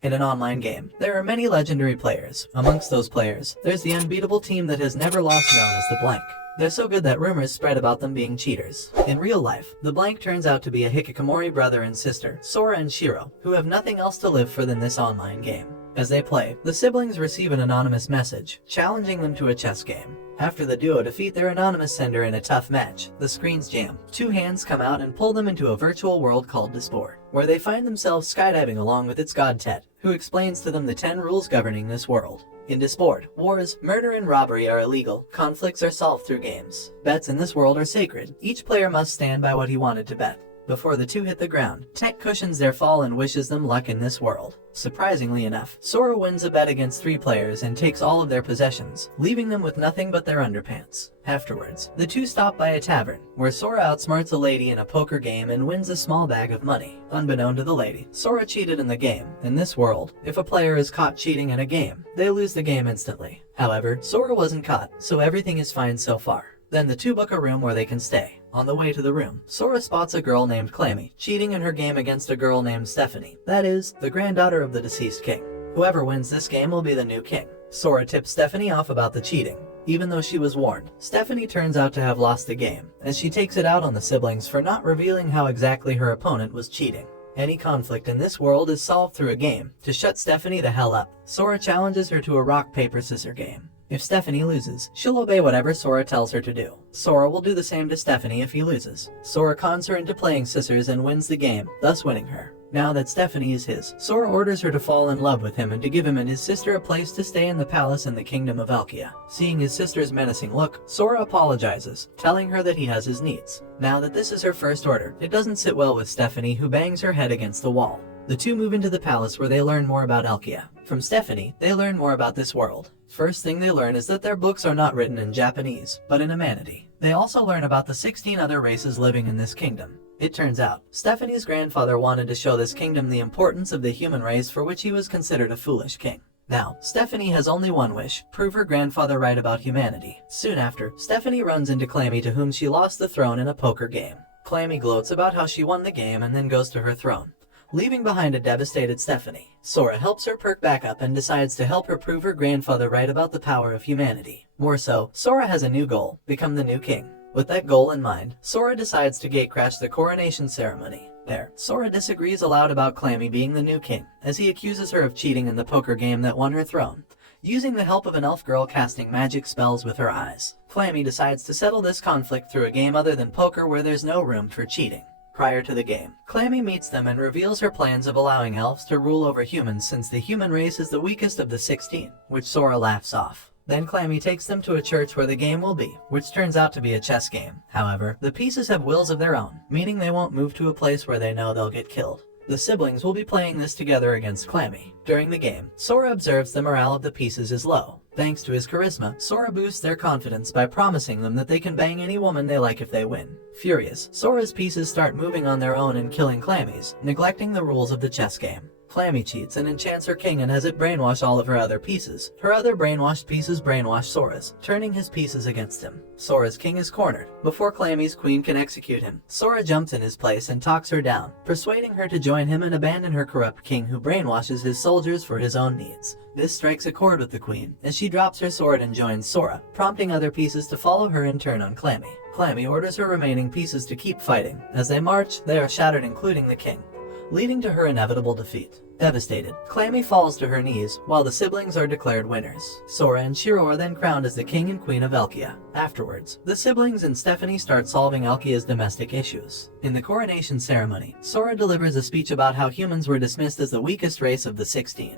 In an online game, there are many legendary players. Amongst those players, there's the unbeatable team that has never lost, known as the Blank. They're so good that rumors spread about them being cheaters. In real life, the Blank turns out to be a hikikomori brother and sister, Sora and Shiro, who have nothing else to live for than this online game. As they play, the siblings receive an anonymous message, challenging them to a chess game. After the duo defeat their anonymous sender in a tough match, the screens jam. Two hands come out and pull them into a virtual world called Disport, where they find themselves skydiving along with its god Tet, who explains to them the 10 rules governing this world. In Disport, wars, murder, and robbery are illegal. Conflicts are solved through games. Bets in this world are sacred. Each player must stand by what he wanted to bet. Before the two hit the ground, Tet cushions their fall and wishes them luck in this world. Surprisingly enough, Sora wins a bet against 3 players and takes all of their possessions, leaving them with nothing but their underpants. Afterwards, the two stop by a tavern, where Sora outsmarts a lady in a poker game and wins a small bag of money. Unbeknown to the lady, Sora cheated in the game. In this world, if a player is caught cheating in a game, they lose the game instantly. However, Sora wasn't caught, so everything is fine so far. Then the two book a room where they can stay. On the way to the room, Sora spots a girl named Clammy cheating in her game against a girl named Stephanie, that is, the granddaughter of the deceased king. Whoever wins this game will be the new king. Sora tips Stephanie off about the cheating. Even though she was warned, Stephanie turns out to have lost the game, as she takes it out on the siblings for not revealing how exactly her opponent was cheating. Any conflict in this world is solved through a game. To shut Stephanie the hell up, Sora challenges her to a rock, paper, scissors game. If Stephanie loses, she'll obey whatever Sora tells her to do. Sora will do the same to Stephanie if he loses. Sora cons her into playing scissors and wins the game, thus winning her. Now that Stephanie is his, Sora orders her to fall in love with him and to give him and his sister a place to stay in the palace in the kingdom of Elkia. Seeing his sister's menacing look, Sora apologizes, telling her that he has his needs. Now that this is her first order, it doesn't sit well with Stephanie, who bangs her head against the wall. The two move into the palace where they learn more about Elkia. From Stephanie, they learn more about this world. First thing they learn is that their books are not written in Japanese, but in Amanity. They also learn about the 16 other races living in this kingdom. It turns out, Stephanie's grandfather wanted to show this kingdom the importance of the human race, for which he was considered a foolish king. Now, Stephanie has only one wish: prove her grandfather right about humanity. Soon after, Stephanie runs into Clammy, to whom she lost the throne in a poker game. Clammy gloats about how she won the game and then goes to her throne, leaving behind a devastated Stephanie. Sora helps her perk back up and decides to help her prove her grandfather right about the power of humanity. More so, Sora has a new goal: become the new king. With that goal in mind, Sora decides to gatecrash the coronation ceremony. There, Sora disagrees aloud about Clammy being the new king, as he accuses her of cheating in the poker game that won her throne, using the help of an elf girl casting magic spells with her eyes. Clammy decides to settle this conflict through a game other than poker, where there's no room for cheating. Prior to the game, Clammy meets them and reveals her plans of allowing elves to rule over humans, since the human race is the weakest of the 16, which Sora laughs off. Then Clammy takes them to a church where the game will be, which turns out to be a chess game. However, the pieces have wills of their own, meaning they won't move to a place where they know they'll get killed. The siblings will be playing this together against Clammy. During the game, Sora observes the morale of the pieces is low. Thanks to his charisma, Sora boosts their confidence by promising them that they can bang any woman they like if they win. Furious, Sora's pieces start moving on their own and killing Clammy's, neglecting the rules of the chess game. Clammy cheats and enchants her king and has it brainwash all of her other pieces. Her other brainwashed pieces brainwash Sora's, turning his pieces against him. Sora's king is cornered. Before Clammy's queen can execute him, Sora jumps in his place and talks her down, persuading her to join him and abandon her corrupt king, who brainwashes his soldiers for his own needs. This strikes a chord with the queen, as she drops her sword and joins Sora, prompting other pieces to follow her and turn on Clammy. Clammy orders her remaining pieces to keep fighting. As they march, they are shattered, including the king, leading to her inevitable defeat. Devastated, Clammy falls to her knees, while the siblings are declared winners. Sora and Shiro are then crowned as the king and queen of Elkia. Afterwards, the siblings and Stephanie start solving Elkia's domestic issues. In the coronation ceremony, Sora delivers a speech about how humans were dismissed as the weakest race of the 16.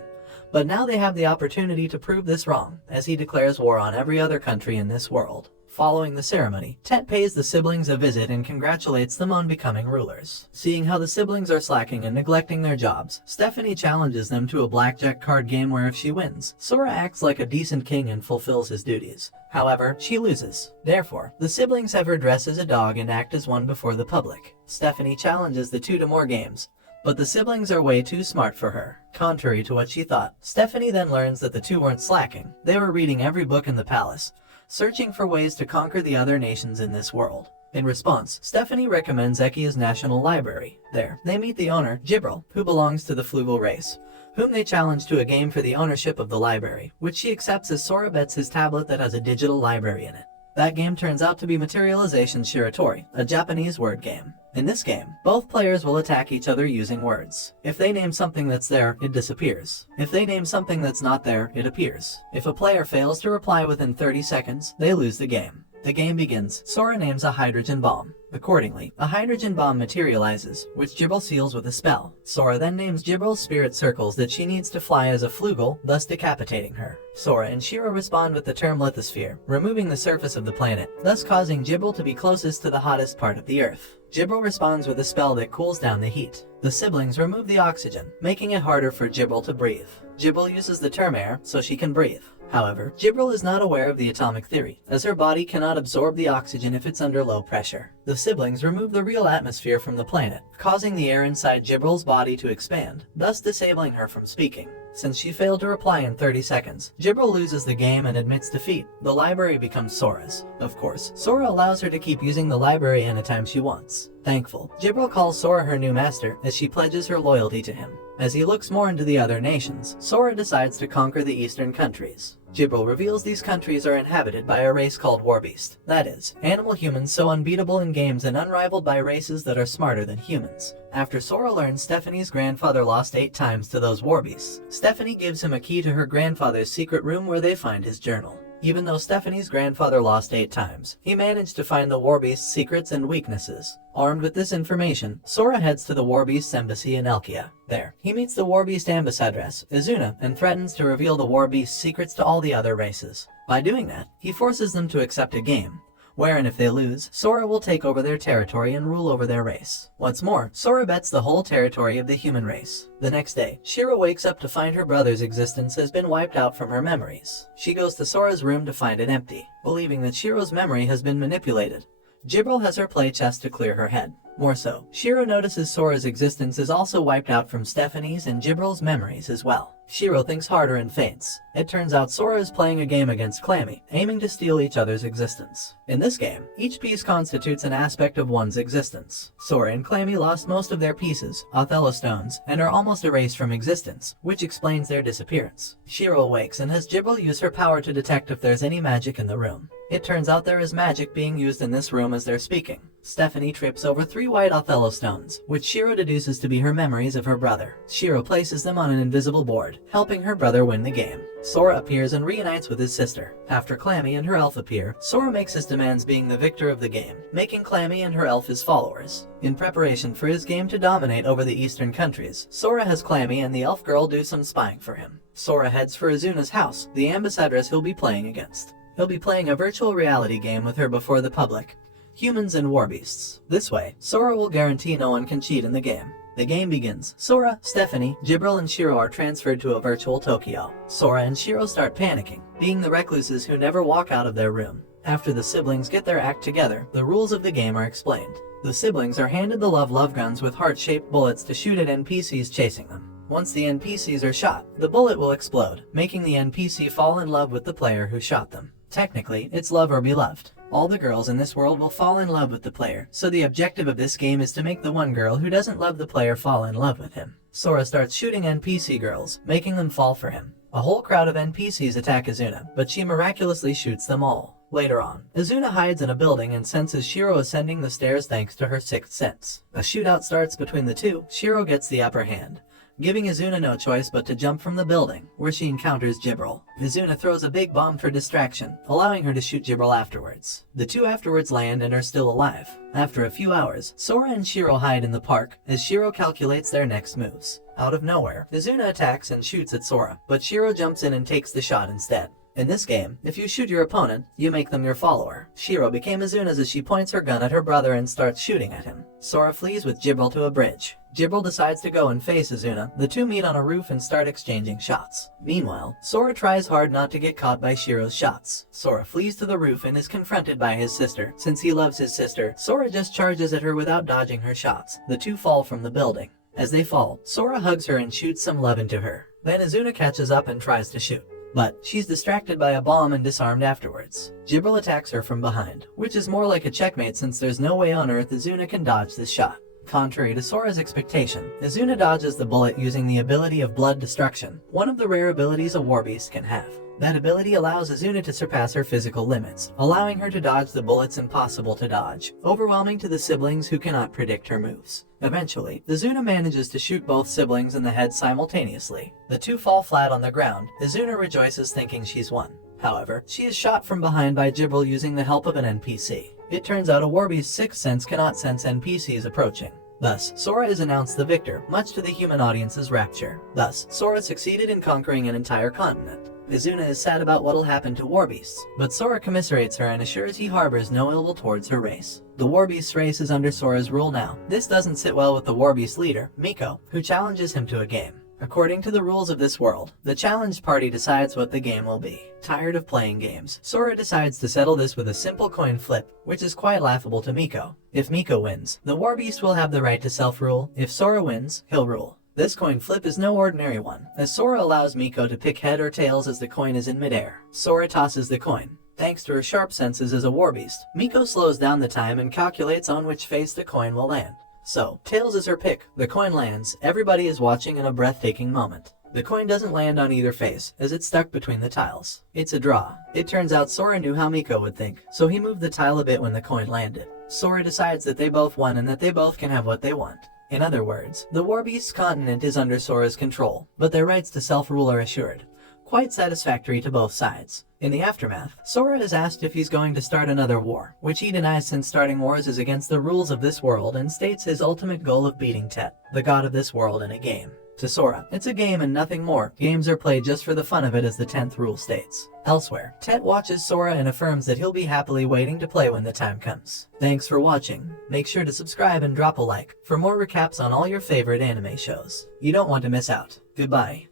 But now they have the opportunity to prove this wrong, as he declares war on every other country in this world. Following the ceremony, Tet pays the siblings a visit and congratulates them on becoming rulers. Seeing how the siblings are slacking and neglecting their jobs, Stephanie challenges them to a blackjack card game where if she wins, Sora acts like a decent king and fulfills his duties. However, she loses. Therefore, the siblings have her dress as a dog and act as one before the public. Stephanie challenges the two to more games, but the siblings are way too smart for her. Contrary to what she thought, Stephanie then learns that the two weren't slacking. They were reading every book in the palace, searching for ways to conquer the other nations in this world. In response, Stephanie recommends Ekia's National Library. There, they meet the owner, Jibril, who belongs to the Flugel race, whom they challenge to a game for the ownership of the library, which she accepts as Sora bets his tablet that has a digital library in it. That game turns out to be Materialization Shiratori, a Japanese word game. In this game, both players will attack each other using words. If they name something that's there, it disappears. If they name something that's not there, it appears. If a player fails to reply within 30 seconds, they lose the game. The game begins. Sora names a hydrogen bomb. Accordingly, a hydrogen bomb materializes, which Gibril seals with a spell. Sora then names Gibril's spirit circles that she needs to fly as a flugel, thus decapitating her. Sora and Shiro respond with the term lithosphere, removing the surface of the planet, thus causing Gibril to be closest to the hottest part of the Earth. Gibril responds with a spell that cools down the heat. The siblings remove the oxygen, making it harder for Gibril to breathe. Gibril uses the term air so she can breathe. However, Gibril is not aware of the atomic theory, as her body cannot absorb the oxygen if it's under low pressure. The siblings remove the real atmosphere from the planet, causing the air inside Gibril's body to expand, thus disabling her from speaking. Since she failed to reply in 30 seconds, Gibril loses the game and admits defeat. The library becomes Sora's. Of course, Sora allows her to keep using the library anytime she wants. Thankful, Gibril calls Sora her new master as she pledges her loyalty to him. As he looks more into the other nations, Sora decides to conquer the eastern countries. Gibril reveals these countries are inhabited by a race called Warbeast. That is, animal humans so unbeatable in games and unrivaled by races that are smarter than humans. After Sora learns Stephanie's grandfather lost 8 times to those Warbeasts, Stephanie gives him a key to her grandfather's secret room where they find his journal. Even though Stephanie's grandfather lost 8 times, he managed to find the Warbeast's secrets and weaknesses. Armed with this information, Sora heads to the Warbeast's embassy in Elkia. There, he meets the Warbeast ambassadress, Izuna, and threatens to reveal the Warbeast's secrets to all the other races. By doing that, he forces them to accept a game, wherein if they lose, Sora will take over their territory and rule over their race. What's more, Sora bets the whole territory of the human race. The next day, Shiro wakes up to find her brother's existence has been wiped out from her memories. She goes to Sora's room to find it empty, believing that Shiro's memory has been manipulated. Gibril has her play chest to clear her head. More so, Shiro notices Sora's existence is also wiped out from Stephanie's and Gibril's memories as well. Shiro thinks harder and faints. It turns out Sora is playing a game against Clammy, aiming to steal each other's existence. In this game, each piece constitutes an aspect of one's existence. Sora and Clammy lost most of their pieces, Othello stones, and are almost erased from existence, which explains their disappearance. Shiro awakes and has Gibril use her power to detect if there's any magic in the room. It turns out there is magic being used in this room as they're speaking. Stephanie trips over 3 white Othello stones, which Shiro deduces to be her memories of her brother. Shiro places them on an invisible board, helping her brother win the game. Sora appears and reunites with his sister. After Clammy and her elf appear, Sora makes his demands being the victor of the game, making Clammy and her elf his followers. In preparation for his game to dominate over the eastern countries, Sora has Clammy and the elf girl do some spying for him. Sora heads for Izuna's house, the ambassadress he'll be playing against. He'll be playing a virtual reality game with her before the public. Humans and Warbeasts. This way, Sora will guarantee no one can cheat in the game. The game begins. Sora, Stephanie, Gibril, and Shiro are transferred to a virtual Tokyo. Sora and Shiro start panicking, being the recluses who never walk out of their room. After the siblings get their act together, the rules of the game are explained. The siblings are handed the love guns with heart-shaped bullets to shoot at NPCs chasing them. Once the NPCs are shot, the bullet will explode, making the NPC fall in love with the player who shot them. Technically, it's love or be loved. All the girls in this world will fall in love with the player, so the objective of this game is to make the one girl who doesn't love the player fall in love with him. Sora starts shooting NPC girls, making them fall for him. A whole crowd of NPCs attack Izuna, but she miraculously shoots them all. Later on, Izuna hides in a building and senses Shiro ascending the stairs thanks to her sixth sense. A shootout starts between the two. Shiro gets the upper hand, giving Izuna no choice but to jump from the building, where she encounters Gibril. Izuna throws a big bomb for distraction, allowing her to shoot Gibril afterwards. The two afterwards land and are still alive. After a few hours, Sora and Shiro hide in the park, as Shiro calculates their next moves. Out of nowhere, Izuna attacks and shoots at Sora, but Shiro jumps in and takes the shot instead. In this game, if you shoot your opponent, you make them your follower. Shiro became Izuna's as she points her gun at her brother and starts shooting at him. Sora flees with Gibril to a bridge. Gibril decides to go and face Izuna. The two meet on a roof and start exchanging shots. Meanwhile, Sora tries hard not to get caught by Shiro's shots. Sora flees to the roof and is confronted by his sister. Since he loves his sister, Sora just charges at her without dodging her shots. The two fall from the building. As they fall, Sora hugs her and shoots some love into her. Then Izuna catches up and tries to shoot, but she's distracted by a bomb and disarmed afterwards. Gibril attacks her from behind, which is more like a checkmate since there's no way on earth Izuna can dodge this shot. Contrary to Sora's expectation, Izuna dodges the bullet using the ability of Blood Destruction, one of the rare abilities a warbeast can have. That ability allows Izuna to surpass her physical limits, allowing her to dodge the bullets impossible to dodge, overwhelming to the siblings who cannot predict her moves. Eventually, Izuna manages to shoot both siblings in the head simultaneously. The two fall flat on the ground. Izuna rejoices thinking she's won. However, she is shot from behind by Gibril using the help of an NPC. It turns out a warbeast's sixth sense cannot sense NPCs approaching. Thus, Sora is announced the victor, much to the human audience's rapture. Thus, Sora succeeded in conquering an entire continent. Izuna is sad about what'll happen to warbeasts, but Sora commiserates her and assures he harbors no ill will towards her race. The warbeast race is under Sora's rule now. This doesn't sit well with the warbeast leader, Miko, who challenges him to a game. According to the rules of this world, the challenged party decides what the game will be. Tired of playing games, Sora decides to settle this with a simple coin flip, which is quite laughable to Miko. If Miko wins, the warbeast will have the right to self-rule. If Sora wins, he'll rule. This coin flip is no ordinary one, as Sora allows Miko to pick head or tails as the coin is in midair. Sora tosses the coin. Thanks to her sharp senses as a warbeast, Miko slows down the time and calculates on which face the coin will land. So, tails is her pick. The coin lands. Everybody is watching in a breathtaking moment. The coin doesn't land on either face, as it's stuck between the tiles. It's a draw. It turns out Sora knew how Miko would think, so he moved the tile a bit when the coin landed. Sora decides that they both won and that they both can have what they want. In other words, the warbeast's continent is under Sora's control, but their rights to self-rule are assured. Quite satisfactory to both sides. In the aftermath, Sora is asked if he's going to start another war, which he denies since starting wars is against the rules of this world and states his ultimate goal of beating Tet, the god of this world, in a game. To Sora, it's a game and nothing more. Games are played just for the fun of it, as the 10th rule states. Elsewhere, Tet watches Sora and affirms that he'll be happily waiting to play when the time comes. Thanks for watching. Make sure to subscribe and drop a like for more recaps on all your favorite anime shows. You don't want to miss out. Goodbye.